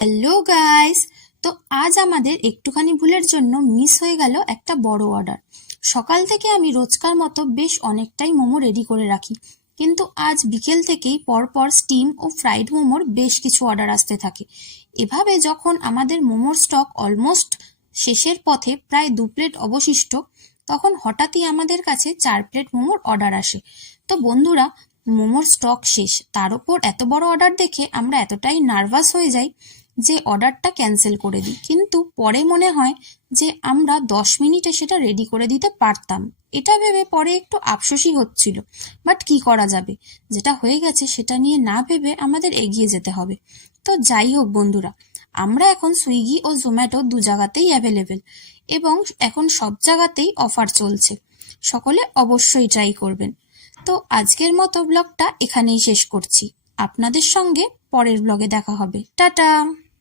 Hello guys. তো আজ আমাদের একটুখানি ভুলের জন্য মিস হয়ে গেল একটা বড় অর্ডার। সকাল থেকে আমি রোজকার মতো বেশ অনেকটাই মোমো রেডি করে রাখি, কিন্তু আজ বিকেল থেকেই পরপর স্টিম ও ফ্রাইড মোমোর বেশ কিছু অর্ডার আসতে থাকে। এভাবে যখন আমাদের মোমোর স্টক অলমোস্ট শেষের পথে, প্রায় 2 প্লেট অবশিষ্ট, তখন হঠাৎই আমাদের কাছে 4 প্লেট মোমোর অর্ডার আসে। তো বন্ধুরা, মোমোর স্টক শেষ, তার উপর এত বড় অর্ডার দেখে আমরা এতটাই নার্ভাস হয়ে যাই যে অর্ডারটা ক্যান্সেল করে দিই। কিন্তু পরে মনে হয় যে আমরা 10 মিনিটে সেটা রেডি করে দিতে পারতাম। এটা ভেবে পরে একটু আফসোসই হচ্ছিল, বাট কি করা যাবে, যেটা হয়ে গেছে সেটা নিয়ে না ভেবে আমাদের এগিয়ে যেতে হবে। তো যাই হোক বন্ধুরা, আমরা এখন সুইগি ও জোম্যাটো 2 জায়গাতেই অ্যাভেলেবেল, এবং এখন সব জায়গাতেই অফার চলছে। সকলে অবশ্যই ট্রাই করবেন। তো আজকের মতো ব্লগটা এখানেই শেষ করছি। আপনাদের সঙ্গে পরের ব্লগে দেখা হবে। টাটা।